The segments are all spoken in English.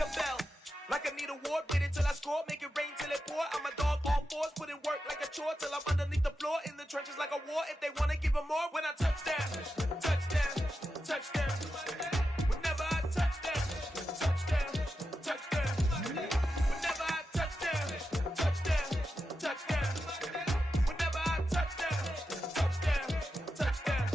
a bell. Like I need a award, wait until I score, make it rain till it pour. I'm a dog on force, put in work like a chore till I'm underneath the floor, in the trenches like a war. If they wanna give them more, when I touch down, touchdown, touchdown. Whenever I touch down, touchdown, touchdown. Whenever I touch down, touchdown, touchdown. Whenever I touch down, touchdown, touchdown.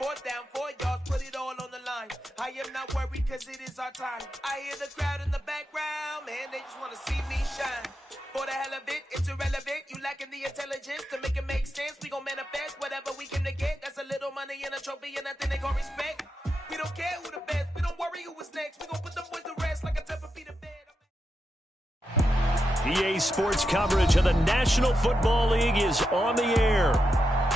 4th down, 4 yards, put it all on the line. I am not worried cause it is our time. I hear the crowd in the background, man, they just want to see me shine. For the hell of it, it's irrelevant. You lacking the intelligence to make it make sense. We gon' manifest whatever we came to get. That's a little money and a trophy and nothing they gon' respect. We don't care who the best, we don't worry who is next. We gon' put them boys to rest like a 10-feet of bed. EA Sports coverage of the National Football League is on the air.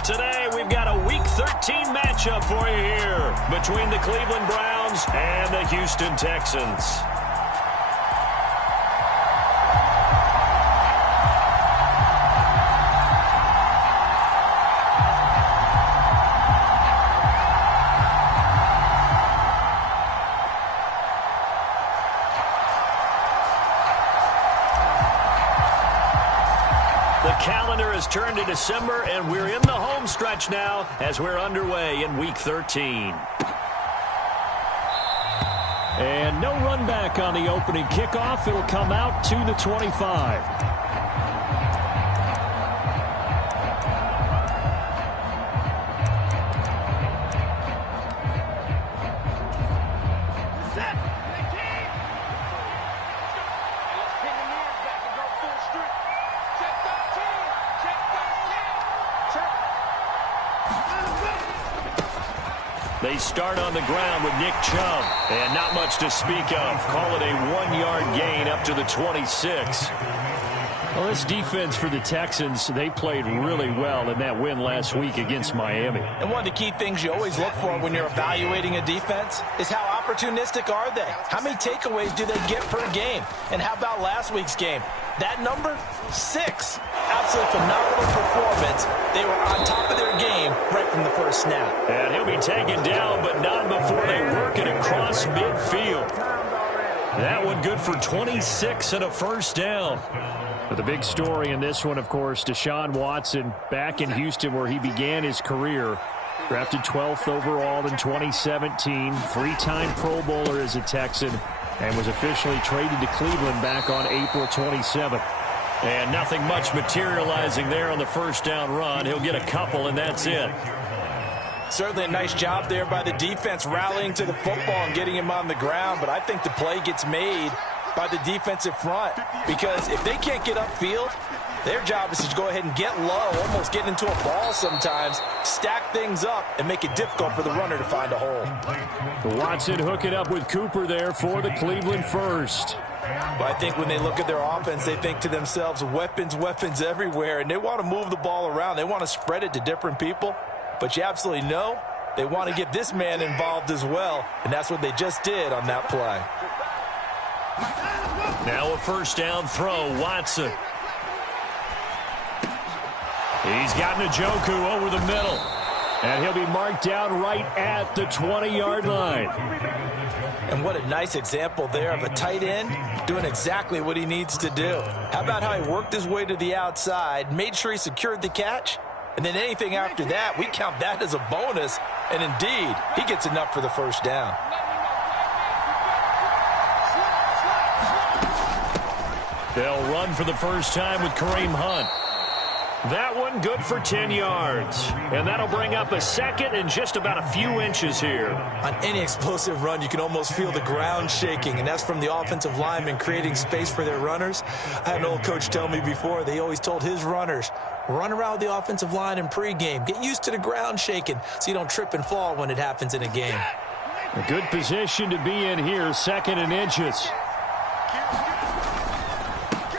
Today, we've got a Week 13 matchup for you here between the Cleveland Browns and the Houston Texans. Calendar has turned to December, and we're in the home stretch now as we're underway in Week 13. And no run back on the opening kickoff. It'll come out to the 25. They start on the ground with Nick Chubb, and not much to speak of. Call it a 1-yard gain up to the 26. Well, this defense for the Texans, they played really well in that win last week against Miami. And one of the key things you always look for when you're evaluating a defense is how opportunistic are they? How many takeaways do they get per game? And how about last week's game? That number, 6. Absolutely phenomenal performance. They were on top of their game right from the first snap. And he'll be taken down, but not before they work it across midfield. That one good for 26 and a first down. But the big story in this one, of course, Deshaun Watson back in Houston where he began his career. Drafted 12th overall in 2017. 3-time Pro Bowler as a Texan. And was officially traded to Cleveland back on April 27th. And nothing much materializing there on the first down run. He'll get a couple, and that's it. Certainly a nice job there by the defense rallying to the football and getting him on the ground. But I think the play gets made by the defensive front. Because if they can't get upfield, their job is to go ahead and get low, almost get into a ball sometimes, stack things up, and make it difficult for the runner to find a hole. Watson hooking up with Cooper there for the Cleveland first. Well, I think when they look at their offense, they think to themselves, weapons, weapons everywhere, and they want to move the ball around. They want to spread it to different people, but you absolutely know they want to get this man involved as well, and that's what they just did on that play. Now a first down throw, Watson. He's got Njoku over the middle, and he'll be marked down right at the 20-yard line. And what a nice example there of a tight end doing exactly what he needs to do. How about how he worked his way to the outside, made sure he secured the catch, and then anything after that, we count that as a bonus, and indeed, he gets enough for the first down. They'll run for the first time with Kareem Hunt. That one good for 10 yards. And that'll bring up a second and just about a few inches here. On any explosive run, you can almost feel the ground shaking, and that's from the offensive linemen creating space for their runners. I had an old coach tell me before, they always told his runners, run around with the offensive line in pregame. Get used to the ground shaking so you don't trip and fall when it happens in a game. A good position to be in here, 2nd and inches.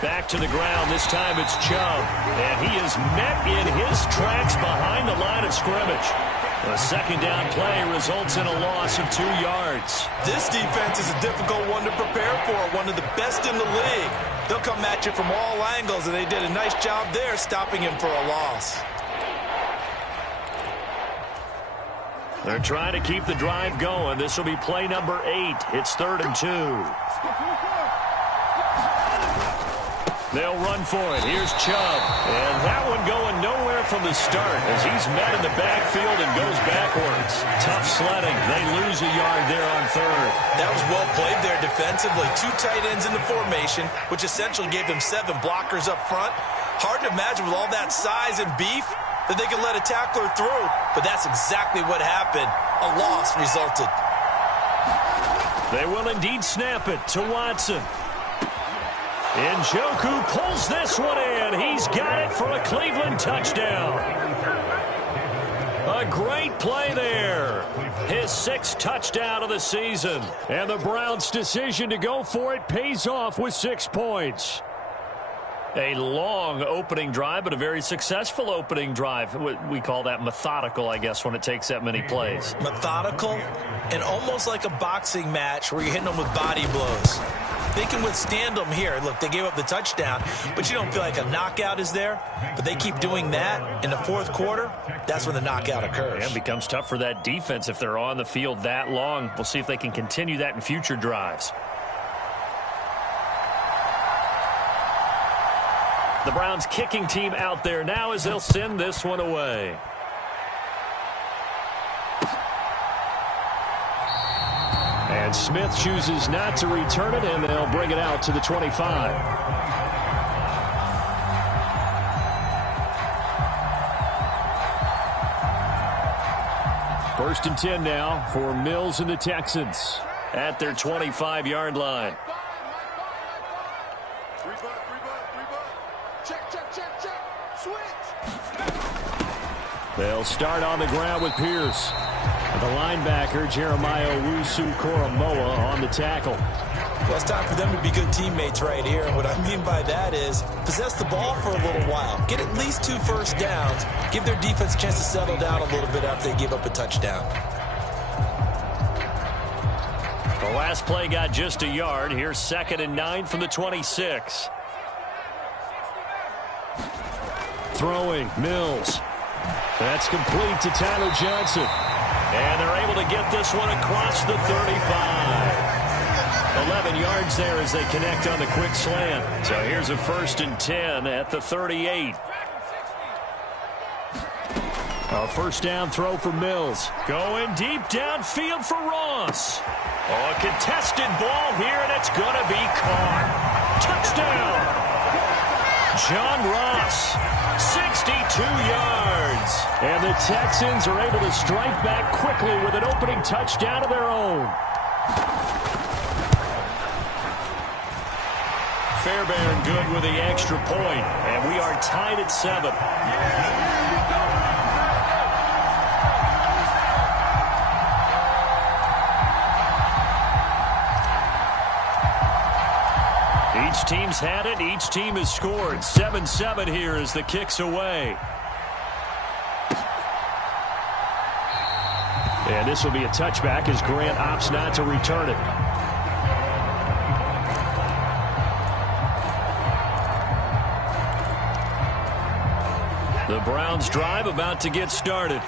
Back to the ground. This time it's Chubb. And he is met in his tracks behind the line of scrimmage. A second down play results in a loss of 2 yards. This defense is a difficult one to prepare for, one of the best in the league. They'll come at you from all angles, and they did a nice job there stopping him for a loss. They're trying to keep the drive going. This will be play number 8. It's 3rd and 2. They'll run for it. Here's Chubb. And that one going nowhere from the start as he's met in the backfield and goes backwards. Tough sledding. They lose a yard there on 3rd. That was well played there defensively. 2 tight ends in the formation, which essentially gave them 7 blockers up front. Hard to imagine with all that size and beef that they could let a tackler through. But that's exactly what happened. A loss resulted. They will indeed snap it to Watson. Njoku pulls this one in. He's got it for a Cleveland touchdown. A great play there. His 6th touchdown of the season. And the Browns' decision to go for it pays off with 6 points. A long opening drive, but a very successful opening drive. We call that methodical, I guess, when it takes that many plays. Methodical and almost like a boxing match where you're hitting them with body blows. They can withstand them here. Look, they gave up the touchdown, but you don't feel like a knockout is there. But they keep doing that in the 4th quarter. That's when the knockout occurs. And it becomes tough for that defense if they're on the field that long. We'll see if they can continue that in future drives. The Browns kicking team out there now as they'll send this one away. And Smith chooses not to return it, and they'll bring it out to the 25. First and 10 now for Mills and the Texans at their 25-yard line. They'll start on the ground with Pierce. The linebacker, Jeremiah Owusu-Koramoah, on the tackle. Well, it's time for them to be good teammates right here. And what I mean by that is possess the ball for a little while. Get at least 2 first downs. Give their defense a chance to settle down a little bit after they give up a touchdown. The last play got just a yard. Here's 2nd and 9 from the 26. Throwing, Mills. That's complete to Tyler Johnson. And they're able to get this one across the 35. 11 yards there as they connect on the quick slant. So here's a 1st and 10 at the 38. A first down throw for Mills. Going deep downfield for Ross. Oh, a contested ball here, and it's going to be caught. Touchdown! John Ross, 62 yards. And the Texans are able to strike back quickly with an opening touchdown of their own. Fairbairn good with the extra point, and we are tied at 7. Each team's had it. Each team has scored. 7-7 here as the kick's away. And this will be a touchback as Grant opts not to return it. The Browns drive about to get started.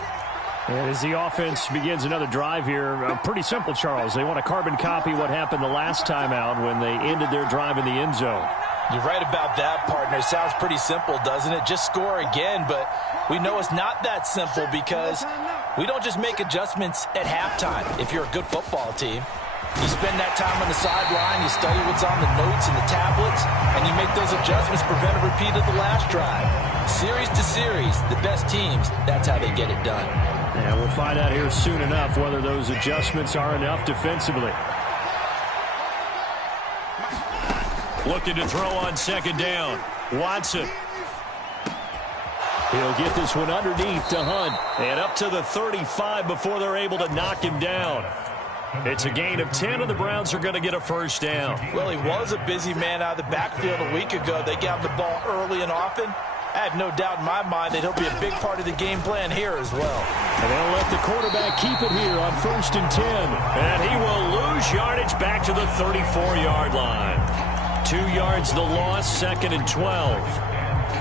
And as the offense begins another drive here, pretty simple, Charles. They want to carbon copy what happened the last time out when they ended their drive in the end zone. You're right about that, partner. It sounds pretty simple, doesn't it? Just score again, but we know it's not that simple because we don't just make adjustments at halftime if you're a good football team. You spend that time on the sideline, you study what's on the notes and the tablets, and you make those adjustments, prevent a repeat of the last drive. Series to series, the best teams, that's how they get it done. And we'll find out here soon enough whether those adjustments are enough defensively. Looking to throw on 2nd down. Watson. He'll get this one underneath to Hunt. And up to the 35 before they're able to knock him down. It's a gain of 10, and the Browns are going to get a first down. Well, he was a busy man out of the backfield a week ago. They got him the ball early and often. I have no doubt in my mind that he'll be a big part of the game plan here as well. And they'll let the quarterback keep it here on 1st and 10. And he will lose yardage back to the 34-yard line. 2 yards the loss, 2nd and 12.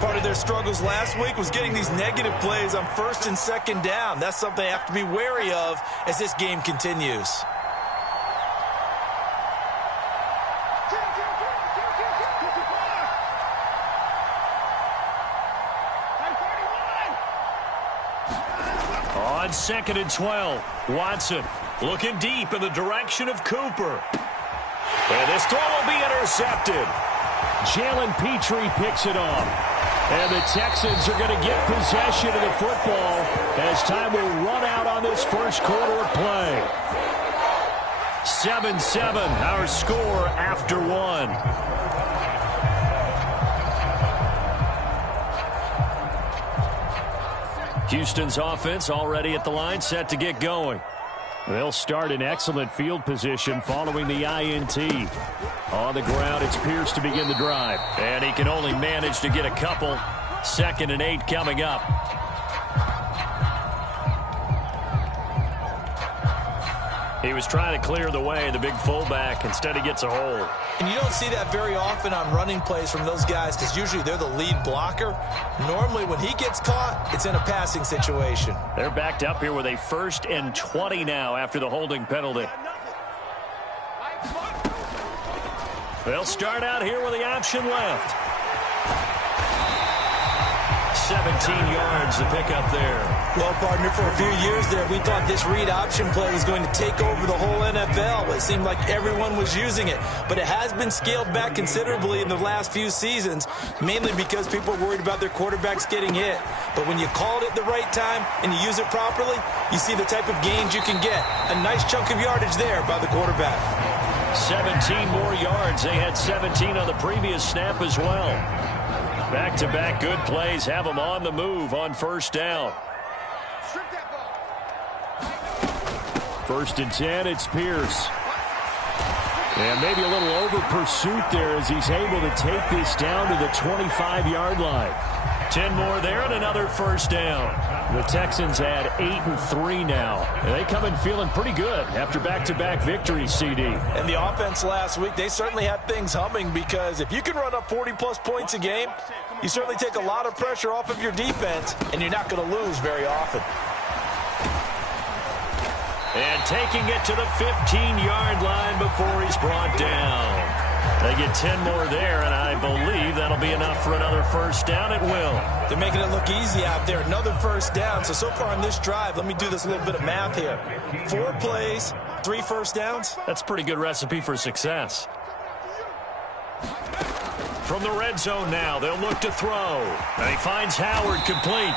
Part of their struggles last week was getting these negative plays on first and second down. That's something they have to be wary of as this game continues. On 2nd and 12, Watson looking deep in the direction of Cooper. And this throw will be intercepted. Jalen Petrie picks it off. And the Texans are going to get possession of the football as time will run out on this first quarter of play. 7-7, our score after one. Houston's offense already at the line, set to get going. They'll start in excellent field position following the INT. On the ground, it's Pierce to begin the drive. And he can only manage to get a couple. 2nd and 8 coming up. He was trying to clear the way, the big fullback. Instead, he gets a hold. And you don't see that very often on running plays from those guys because usually they're the lead blocker. Normally, when he gets caught, it's in a passing situation. They're backed up here with a 1st and 20 now after the holding penalty. They'll start out here with the option left. 17 yards to pick up there. Well, partner, for a few years there, we thought this read option play was going to take over the whole NFL. It seemed like everyone was using it. But it has been scaled back considerably in the last few seasons, mainly because people are worried about their quarterbacks getting hit. But when you call it at the right time and you use it properly, you see the type of gains you can get. A nice chunk of yardage there by the quarterback. 17 more yards. They had 17 on the previous snap as well. Back-to-back good plays have them on the move on 1st down. 1st and 10, it's Pierce. And maybe a little over pursuit there as he's able to take this down to the 25-yard line. 10 more there and another 1st down. The Texans had 8-3 now. And they come in feeling pretty good after back-to-back victories, CD. And the offense last week, they certainly had things humming because if you can run up 40-plus points a game, you certainly take a lot of pressure off of your defense, and you're not going to lose very often. And taking it to the 15-yard line before he's brought down. They get 10 more there, and I believe that'll be enough for another 1st down. It will. They're making it look easy out there. Another 1st down. So far on this drive, let me do this little bit of math here. 4 plays, 3 1st downs. That's a pretty good recipe for success. From the red zone now, they'll look to throw. And he finds Howard complete.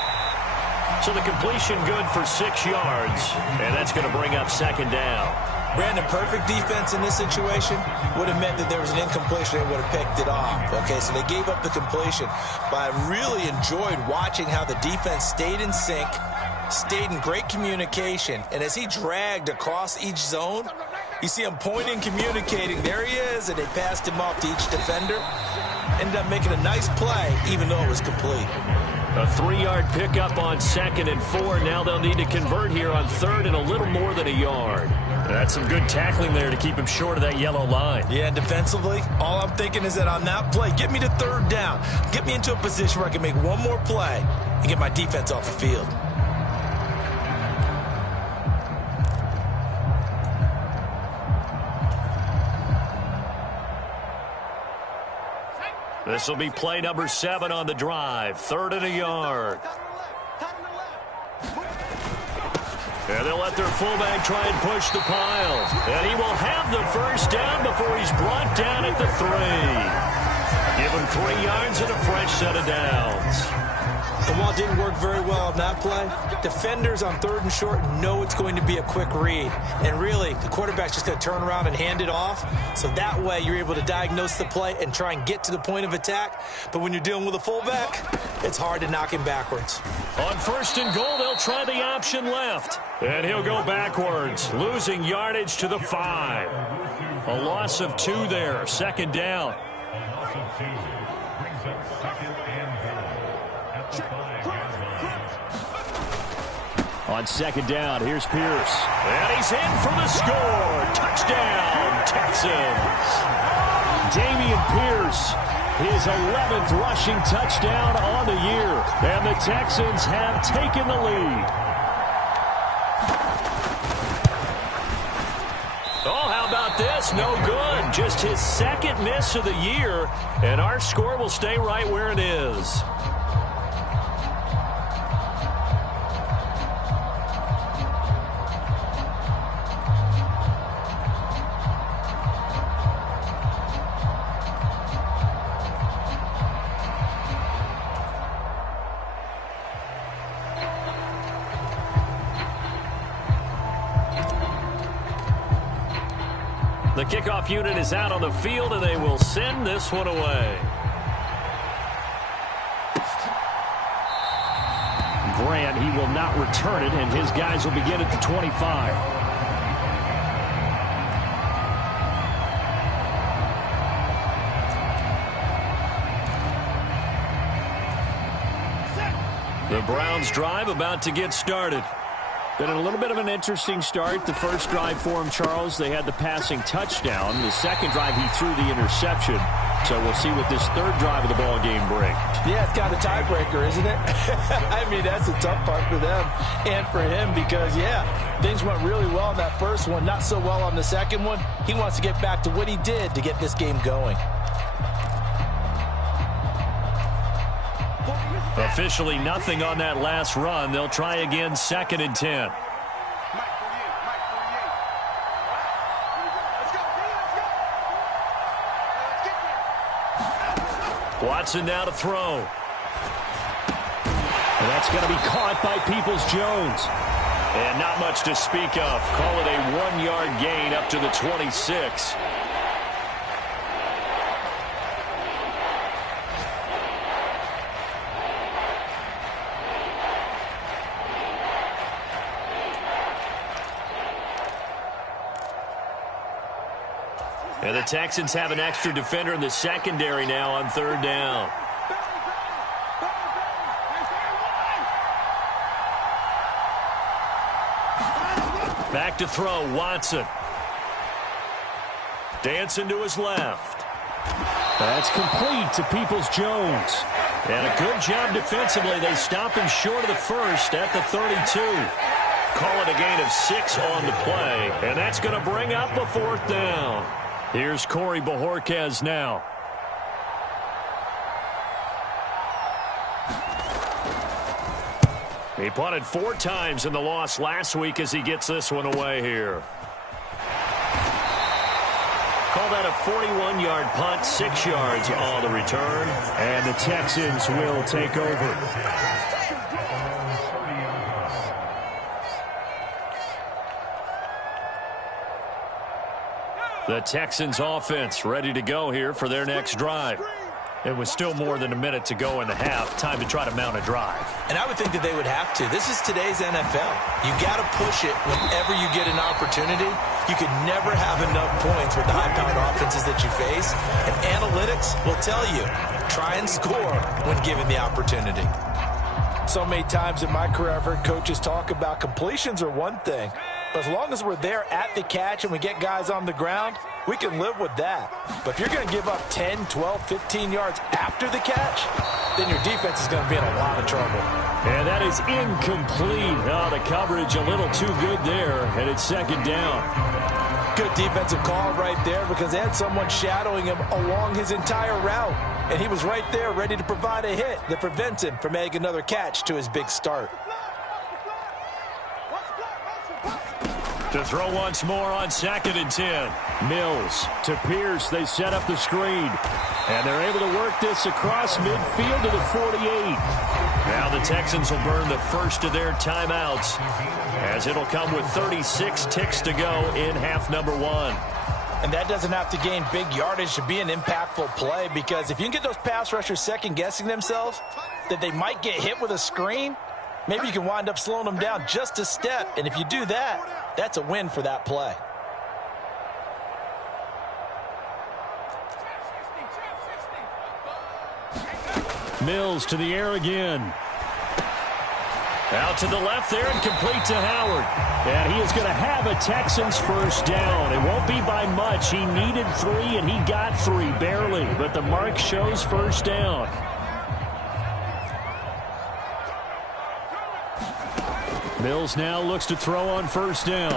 So the completion good for 6 yards, and that's going to bring up 2nd down. Brandon, perfect defense in this situation would have meant that there was an incompletion and would have picked it off. Okay, so they gave up the completion. But I really enjoyed watching how the defense stayed in sync, stayed in great communication, and as he dragged across each zone, you see him pointing, communicating. There he is, and they passed him off to each defender. Ended up making a nice play, even though it was complete. A 3-yard pickup on 2nd and 4. Now they'll need to convert here on 3rd and a little more than a yard. That's some good tackling there to keep him short of that yellow line. Yeah, defensively, all I'm thinking is that on that play, get me to 3rd down. Get me into a position where I can make one more play and get my defense off the field. This will be play number 7 on the drive. 3rd and a yard. And they'll let their fullback try and push the pile. And he will have the 1st down before he's brought down at the 3. Give him 3 yards and a fresh set of downs. And while it didn't work very well on that play, defenders on 3rd and short know it's going to be a quick read. And really, the quarterback's just going to turn around and hand it off. So that way, you're able to diagnose the play and try and get to the point of attack. But when you're dealing with a fullback, it's hard to knock him backwards. On 1st and goal, they'll try the option left. And he'll go backwards, losing yardage to the 5. A loss of 2 there, 2nd down. On 2nd down, here's Pierce. And he's in for the score. Touchdown, Texans. Dameon Pierce his 11th rushing touchdown on the year. And the Texans have taken the lead. Oh, how about this? No good. Just his second miss of the year. And our score will stay right where it is. The kickoff unit is out on the field, and they will send this one away. Grant, he will not return it, and his guys will begin at the 25. The Browns drive about to get started. Been a little bit of an interesting start. The first drive for him, Charles, they had the passing touchdown. The second drive, he threw the interception. So we'll see what this third drive of the ball game brings. Yeah, it's kind of a tiebreaker, isn't it? I mean, that's the tough part for them and for him because, yeah, things went really well in that first one, not so well on the second one. He wants to get back to what he did to get this game going. Officially nothing on that last run. They'll try again, 2nd and 10. Watson now to throw. And that's going to be caught by Peoples-Jones. And not much to speak of. Call it a 1-yard gain up to the 26. And the Texans have an extra defender in the secondary now on 3rd down. Back to throw, Watson. Dancing to his left. That's complete to Peoples-Jones. And a good job defensively. They stop him short of the first at the 32. Call it a gain of 6 on the play. And that's going to bring up a 4th down. Here's Corey Bojorquez now. He punted 4 times in the loss last week as he gets this one away here. Call that a 41-yard punt, 6 yards on the return. And the Texans will take over. The Texans offense ready to go here for their next drive. It was still more than a minute to go in the half. Time to try to mount a drive. And I would think that they would have to. This is today's NFL. You got to push it whenever you get an opportunity. You can never have enough points with the high-powered offenses that you face. And analytics will tell you, try and score when given the opportunity. So many times in my career, I've heard coaches talk about completions are one thing. But as long as we're there at the catch and we get guys on the ground, we can live with that. But if you're going to give up 10, 12, 15 yards after the catch, then your defense is going to be in a lot of trouble. And that is incomplete. Oh, the coverage a little too good there, and it's 2nd down. Good defensive call right there because they had someone shadowing him along his entire route. And he was right there ready to provide a hit that prevents him from making another catch to his big start. To throw once more on 2nd and 10. Mills to Pierce. They set up the screen. And they're able to work this across midfield to the 48. Now the Texans will burn the first of their timeouts as it'll come with 36 ticks to go in half number 1. And that doesn't have to gain big yardage to be an impactful play because if you can get those pass rushers second-guessing themselves that they might get hit with a screen, maybe you can wind up slowing them down just a step. And if you do that, that's a win for that play. Mills to the air again. Out to the left there and complete to Howard. And he is going to have a Texans first down. It won't be by much. much. He needed 3, and he got 3, barely. But the mark shows first down. Mills now looks to throw on first down.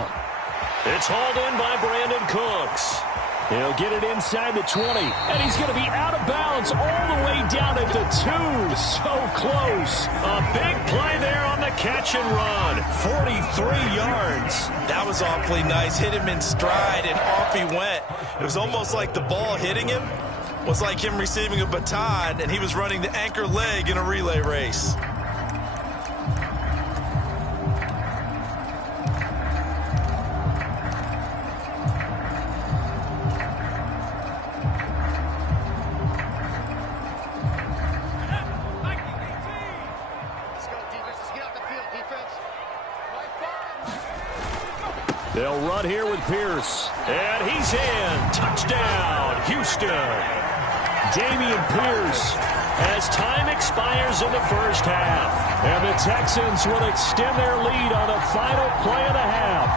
It's hauled in by Brandon Cooks. He'll get it inside the 20, and he's going to be out of bounds all the way down at the 2. So close. A big play there on the catch and run. 43 yards. That was awfully nice. Hit him in stride, and off he went. It was almost like the ball hitting him was like him receiving a baton, and he was running the anchor leg in a relay race. They'll run here with Pierce. And he's in. Touchdown, Houston. Damian Pierce as time expires in the first half. And the Texans will extend their lead on the final play of the half.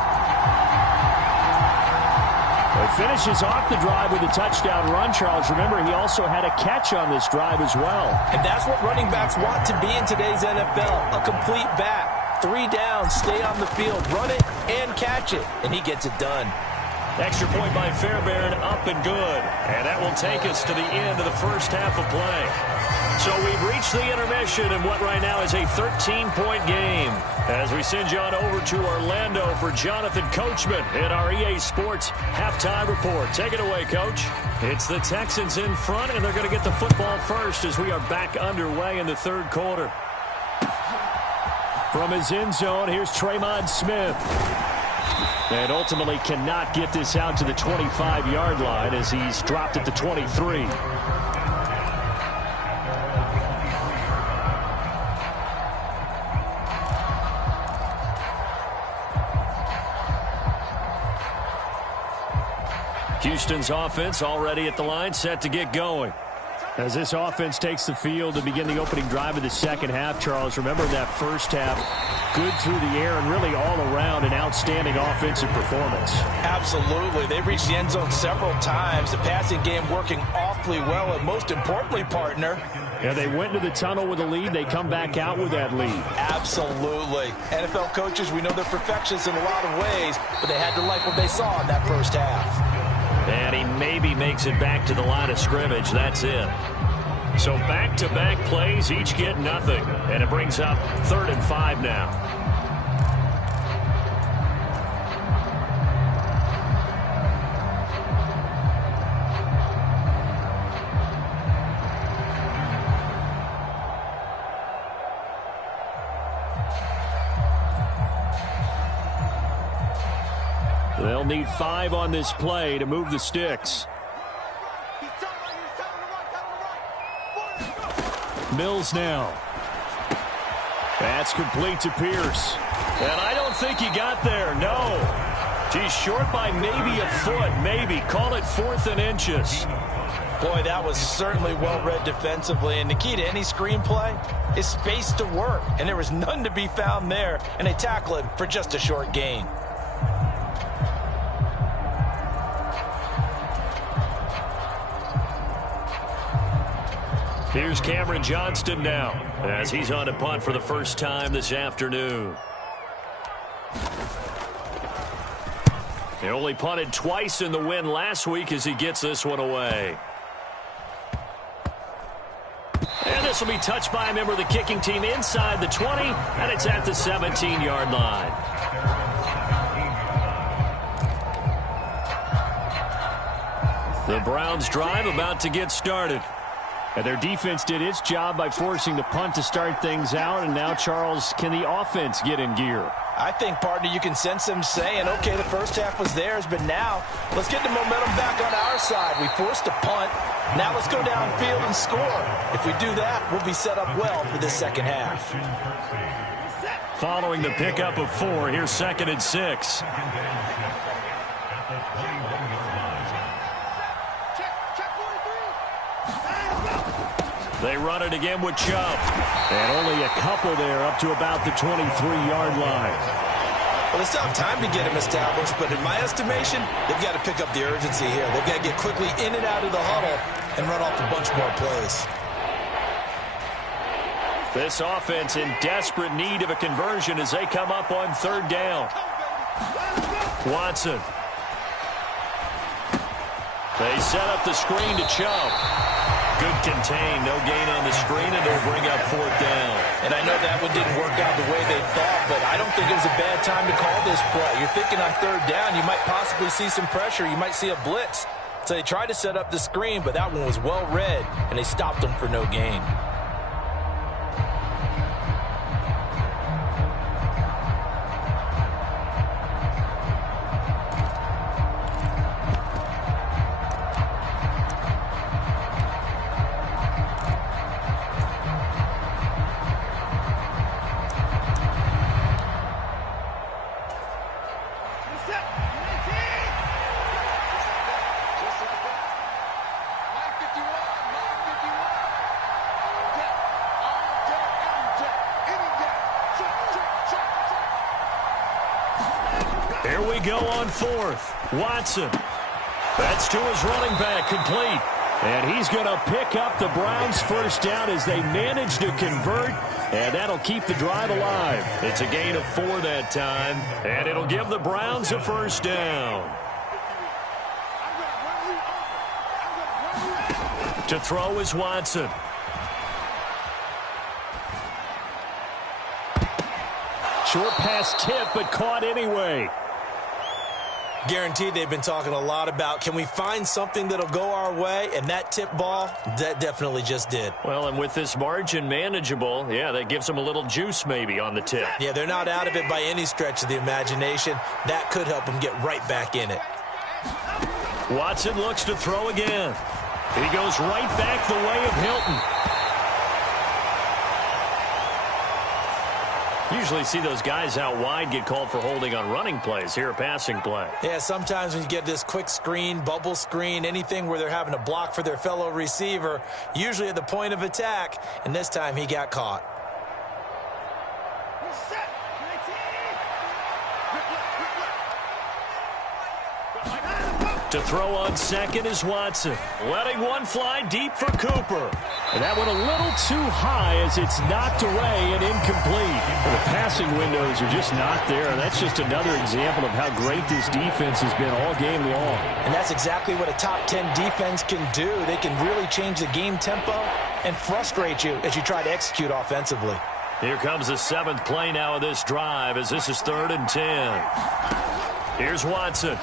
It finishes off the drive with a touchdown run, Charles. Remember, he also had a catch on this drive as well. And that's what running backs want to be in today's NFL, a complete back. 3 downs, stay on the field, run it, and catch it. And he gets it done. Extra point by Fairbairn, up and good. And that will take us to the end of the first half of play. So we've reached the intermission in what right now is a 13-point game. As we send you on over to Orlando for Jonathan Coachman in our EA Sports halftime report. Take it away, Coach. It's the Texans in front, and they're going to get the football first as we are back underway in the third quarter. From his end zone, here's Tremon Smith. And ultimately cannot get this out to the 25-yard line as he's dropped at the 23. Houston's offense already at the line, set to get going. As this offense takes the field to begin the opening drive of the second half, Charles, remember that first half, good through the air and really all around an outstanding offensive performance. Absolutely. They reached the end zone several times. The passing game working awfully well, and most importantly, partner. Yeah, they went to the tunnel with a lead. They come back out with that lead. Absolutely. NFL coaches, we know they're perfectionists in a lot of ways, but they had to like what they saw in that first half. And he maybe makes it back to the line of scrimmage. That's it. So back-to-back plays, each get nothing. And it brings up 3rd and 5 now. They'll need 5 on this play to move the sticks. Mills now. That's complete to Pierce. And I don't think he got there, no. He's short by maybe a foot, maybe. Call it 4th and inches. Boy, that was certainly well-read defensively. And the key to any screenplay is space to work. And there was none to be found there. And they tackle him for just a short gain. Here's Cameron Johnston now as he's on a punt for the first time this afternoon. He only punted twice in the win last week as he gets this one away. And this will be touched by a member of the kicking team inside the 20, and it's at the 17-yard line. The Browns drive about to get started. And their defense did its job by forcing the punt to start things out. And now, Charles, can the offense get in gear? I think, partner, you can sense them saying, okay, the first half was theirs, but now let's get the momentum back on our side. We forced a punt. Now let's go downfield and score. If we do that, we'll be set up well for this second half. Following the pickup of 4, here's 2nd and 6. They run it again with Chubb. And only a couple there up to about the 23-yard line. Well, they still have time to get him established, but in my estimation, they've got to pick up the urgency here. They've got to get quickly in and out of the huddle and run off a bunch more plays. This offense in desperate need of a conversion as they come up on third down. Watson. They set up the screen to Chubb. Good contain, no gain on the screen, and they'll bring up fourth down. And I know that one didn't work out the way they thought, but I don't think it was a bad time to call this play. You're thinking on third down, you might possibly see some pressure. You might see a blitz. So they tried to set up the screen, but that one was well read, and they stopped them for no gain. Here we go on fourth. Watson. That's to his running back, complete. And he's going to pick up the Browns' first down as they manage to convert, and that'll keep the drive alive. It's a gain of 4 that time, and it'll give the Browns a first down. To throw is Watson. Short pass tip, but caught anyway. Guaranteed they've been talking a lot about, can we find something that'll go our way? And that tip ball, that definitely just did. Well, and with this margin manageable, yeah, that gives them a little juice maybe on the tip. Yeah, they're not out of it by any stretch of the imagination. That could help them get right back in it. Watson looks to throw again. He goes right back the way of Hilton. Usually see those guys out wide get called for holding on running plays. Here, a passing play. Yeah, sometimes when you get this quick screen, bubble screen, anything where they're having to block for their fellow receiver, usually at the point of attack, and this time he got caught. To throw on second is Watson. Letting one fly deep for Cooper. And that one a little too high as it's knocked away and incomplete. The passing windows are just not there. That's just another example of how great this defense has been all game long. And that's exactly what a top 10 defense can do. They can really change the game tempo and frustrate you as you try to execute offensively. Here comes the 7th play now of this drive as this is 3rd and 10. Here's Watson.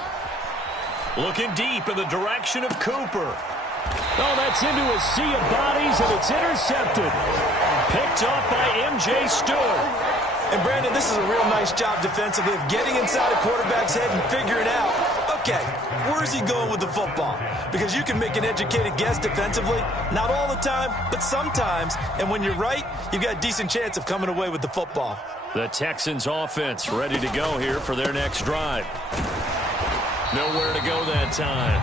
Looking deep in the direction of Cooper. Oh, that's into a sea of bodies, and it's intercepted. Picked off by M.J. Stewart. And, Brandon, this is a real nice job defensively of getting inside a quarterback's head and figuring out, okay, where is he going with the football? Because you can make an educated guess defensively, not all the time, but sometimes. And when you're right, you've got a decent chance of coming away with the football. The Texans offense ready to go here for their next drive. Nowhere to go that time.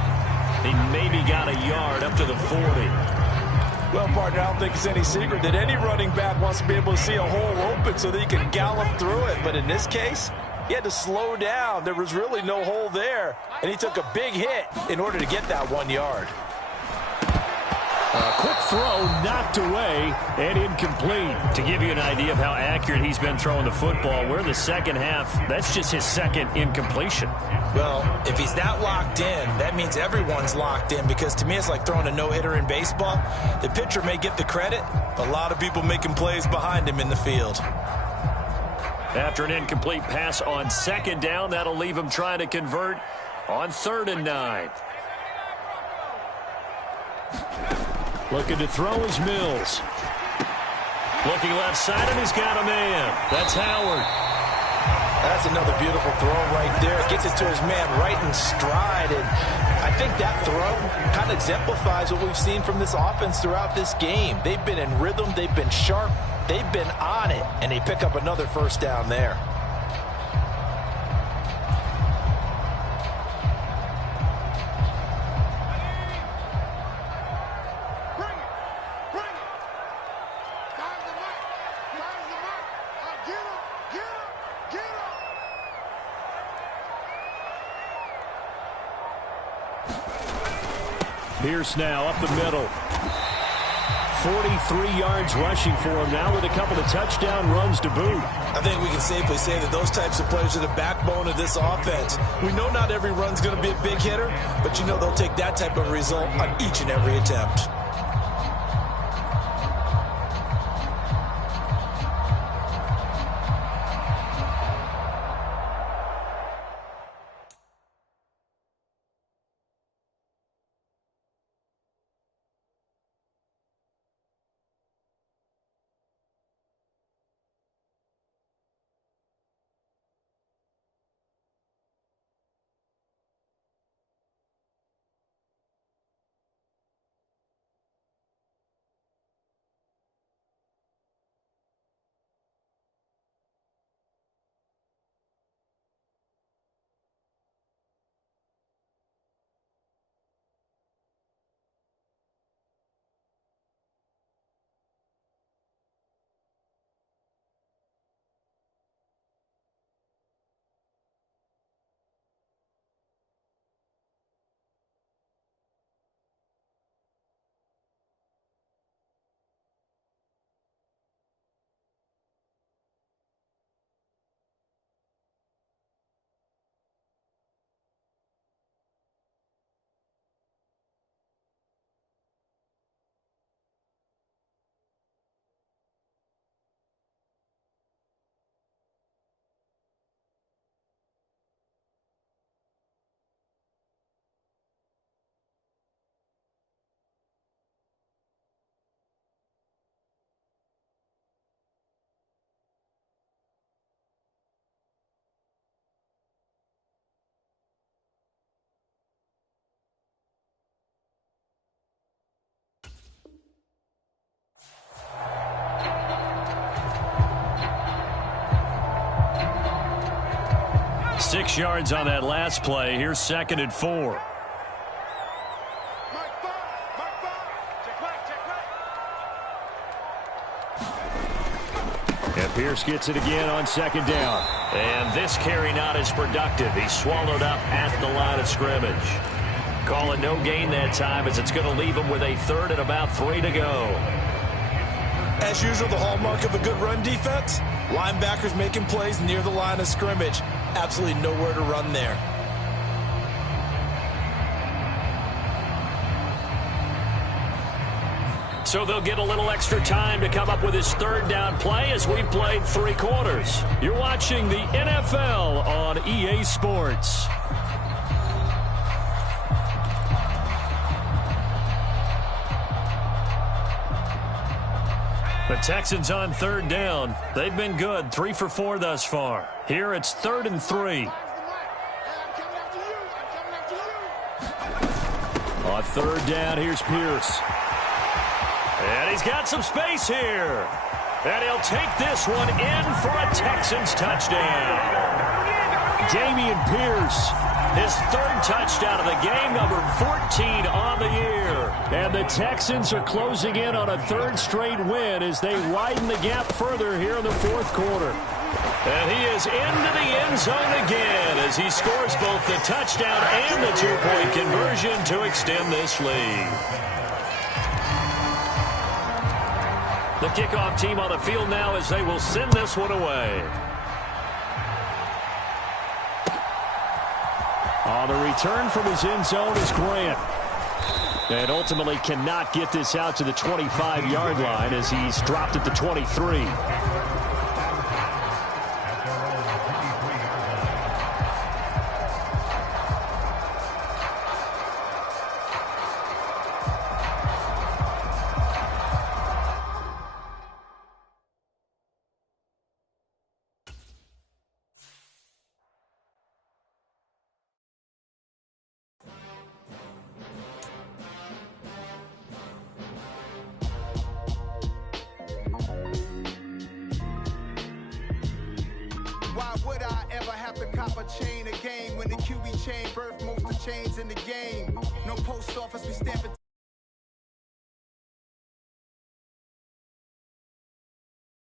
He maybe got a yard up to the 40. Well, partner, I don't think it's any secret that any running back wants to be able to see a hole open so that he can gallop through it. But in this case, he had to slow down. There was really no hole there, and he took a big hit in order to get that 1 yard. A quick throw knocked away and incomplete. To give you an idea of how accurate he's been throwing the football, we're in the second half. That's just his second incompletion. Well, if he's that locked in, that means everyone's locked in, because to me it's like throwing a no-hitter in baseball. The pitcher may get the credit, a lot of people making plays behind him in the field. After an incomplete pass on 2nd down, that'll leave him trying to convert on 3rd and 9. Looking to throw is Mills. Looking left side, and he's got a man. That's Howard. That's another beautiful throw right there. Gets it to his man right in stride. And I think that throw kind of exemplifies what we've seen from this offense throughout this game. They've been in rhythm. They've been sharp. They've been on it. And they pick up another first down there. Pierce now up the middle. 43 yards rushing for him now with a couple of touchdown runs to boot. I think we can safely say that those types of players are the backbone of this offense. We know not every run's going to be a big hitter, but you know they'll take that type of result on each and every attempt. Six yards on that last play. Here's 2nd and 4. And Pierce gets it again on 2nd down. And this carry not as productive. He's swallowed up at the line of scrimmage. Call it no gain that time as it's going to leave him with a 3rd and about 3 to go. As usual, the hallmark of a good run defense, linebackers making plays near the line of scrimmage. Absolutely nowhere to run there. So they'll get a little extra time to come up with his 3rd down play as we've played 3 quarters. You're watching the NFL on EA Sports. The Texans on 3rd down. They've been good, 3 for 4 thus far. Here it's 3rd and 3. On 3rd down, here's Pierce. And he's got some space here. And he'll take this one in for a Texans touchdown. Dameon Pierce, his 3rd touchdown of the game, number 14 on the year. And the Texans are closing in on a 3rd straight win as they widen the gap further here in the 4th quarter. And he is into the end zone again as he scores both the touchdown and the 2-point conversion to extend this lead. The kickoff team on the field now as they will send this one away. On the return from his end zone is Grant. And ultimately cannot get this out to the 25-yard line as he's dropped at the 23. Cop a chain a game when the QB chain birth most of chains in the game. No post office, we stamp it.